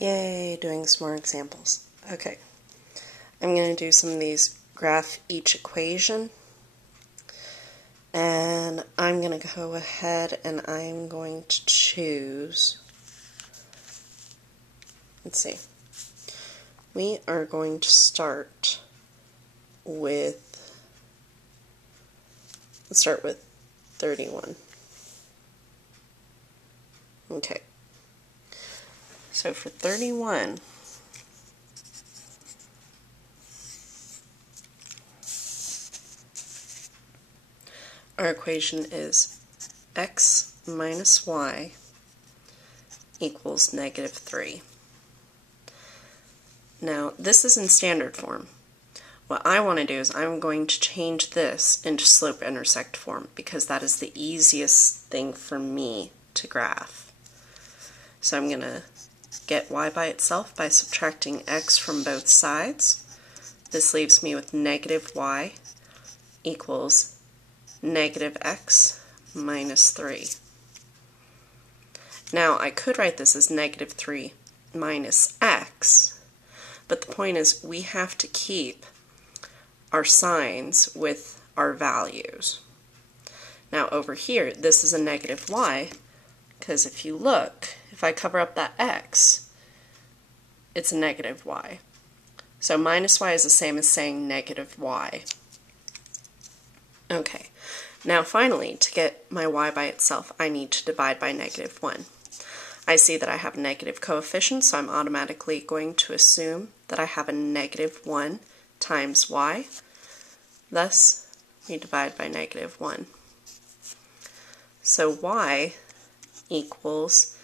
Yay, doing some more examples. Okay, I'm going to do some of these graph each equation, and I'm going to go ahead and I'm going to choose, let's see, we are going to start with, let's start with 31. Okay. So for 31, our equation is x minus y equals -3. Now, this is in standard form. What I want to do is I'm going to change this into slope-intersect form because that is the easiest thing for me to graph. So I'm going to get y by itself by subtracting x from both sides. This leaves me with -y equals -x minus 3. Now I could write this as -3 minus x, but the point is we have to keep our signs with our values. Now over here, this is a -y, because if you look, if I cover up that x, it's a -y. So minus y is the same as saying -y. Okay, now finally, to get my y by itself, I need to divide by -1. I see that I have a negative coefficient, so I'm automatically going to assume that I have a -1 times y. Thus, we divide by -1. So y equals,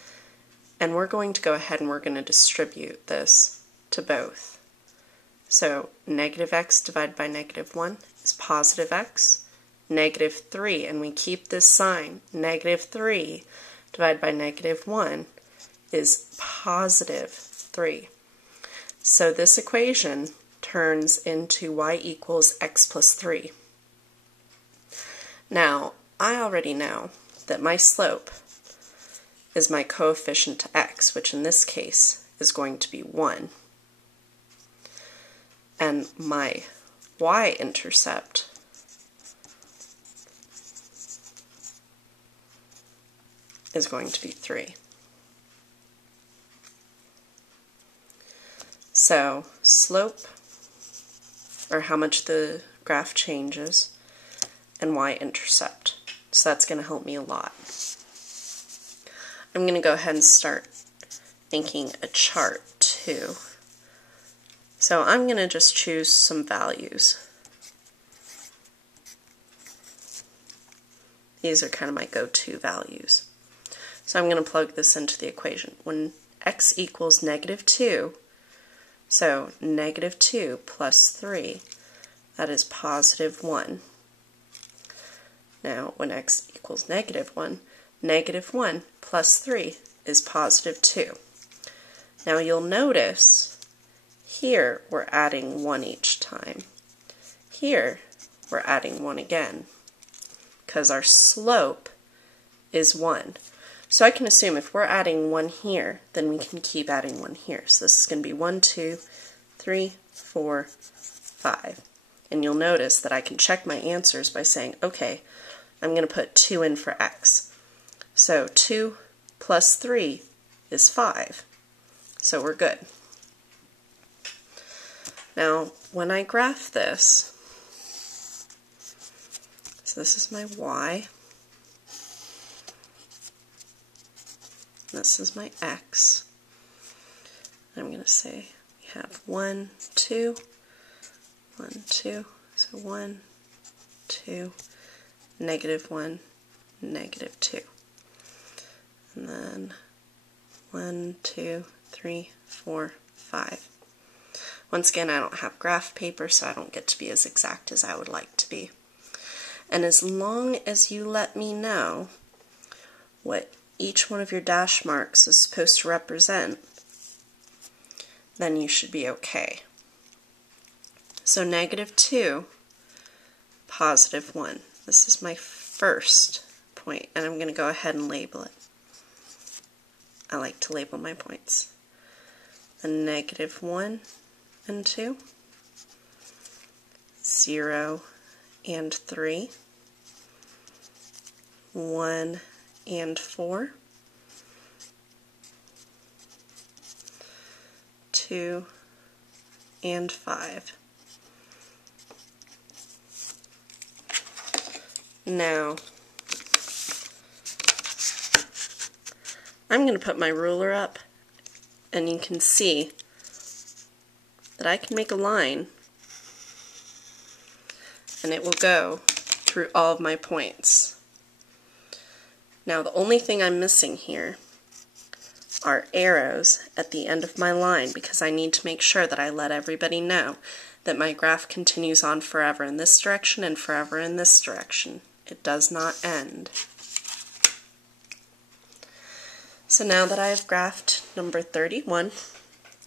and we're going to go ahead and we're going to distribute this to both. So -x divided by -1 is positive x, -3, and we keep this sign, -3 divided by -1 is positive 3. So this equation turns into y equals x plus 3. Now, I already know that my slope is my coefficient to x, which in this case is going to be 1. And my y-intercept is going to be 3. So slope, or how much the graph changes, and y-intercept. So that's going to help me a lot. I'm going to go ahead and start thinking a chart too. So I'm going to just choose some values. These are kind of my go-to values. So I'm going to plug this into the equation. When x equals -2, so -2 plus 3, that is positive 1. Now, when x equals -1, -1 plus 3 is positive 2. Now you'll notice here we're adding 1 each time. Here we're adding 1 again because our slope is 1. So I can assume if we're adding 1 here, then we can keep adding 1 here. So this is going to be 1, 2, 3, 4, 5. And you'll notice that I can check my answers by saying, okay, I'm going to put 2 in for x. So 2 plus 3 is 5. So we're good. Now, when I graph this, so this is my y, this is my x. I'm going to say we have 1, 2, 1, 2, so 1, 2, -1, -2. And then 1, 2, 3, 4, 5. Once again, I don't have graph paper, so I don't get to be as exact as I would like to be. And as long as you let me know what each one of your dash marks is supposed to represent, then you should be okay. So -2, positive 1. This is my first point, and I'm going to go ahead and label it. I like to label my points. a negative 1 and 2, 0 and 3, 1 and 4, 2 and 5. Now, I'm going to put my ruler up, and you can see that I can make a line, and it will go through all of my points. Now, the only thing I'm missing here are arrows at the end of my line, because I need to make sure that I let everybody know that my graph continues on forever in this direction and forever in this direction. It does not end. So now that I have graphed number 31,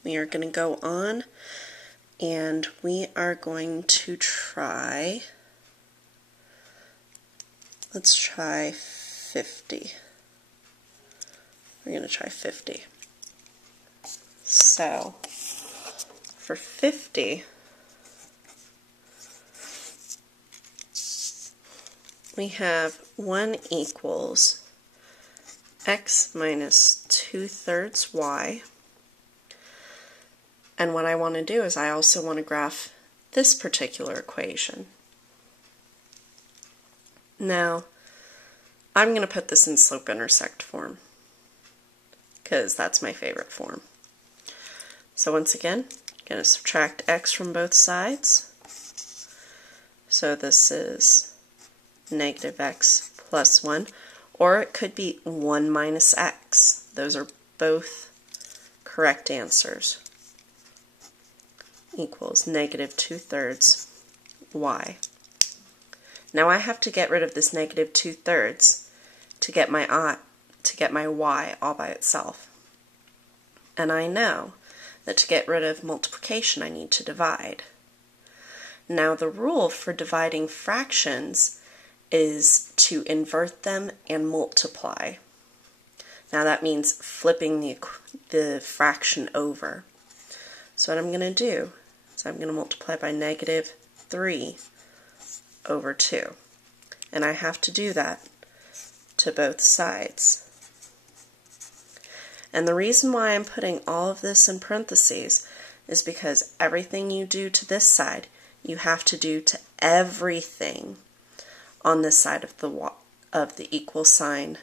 we are going to go on and we are going to try, let's try 50. We're going to try 50. So for 50, we have 1 equals x minus 2/3 y. And what I want to do is I also want to graph this particular equation. Now, I'm going to put this in slope-intersect form, because that's my favorite form. So once again, I'm going to subtract x from both sides. So this is negative x plus 1, or it could be 1 minus x. Those are both correct answers. Equals negative 2/3 y. Now I have to get rid of this negative 2/3 to get my y all by itself. And I know that to get rid of multiplication I need to divide. Now the rule for dividing fractions is to invert them and multiply. Now that means flipping the fraction over. So what I'm going to do is I'm going to multiply by negative 3 over 2. And I have to do that to both sides. And the reason why I'm putting all of this in parentheses is because everything you do to this side, you have to do to everything on this side of the equal sign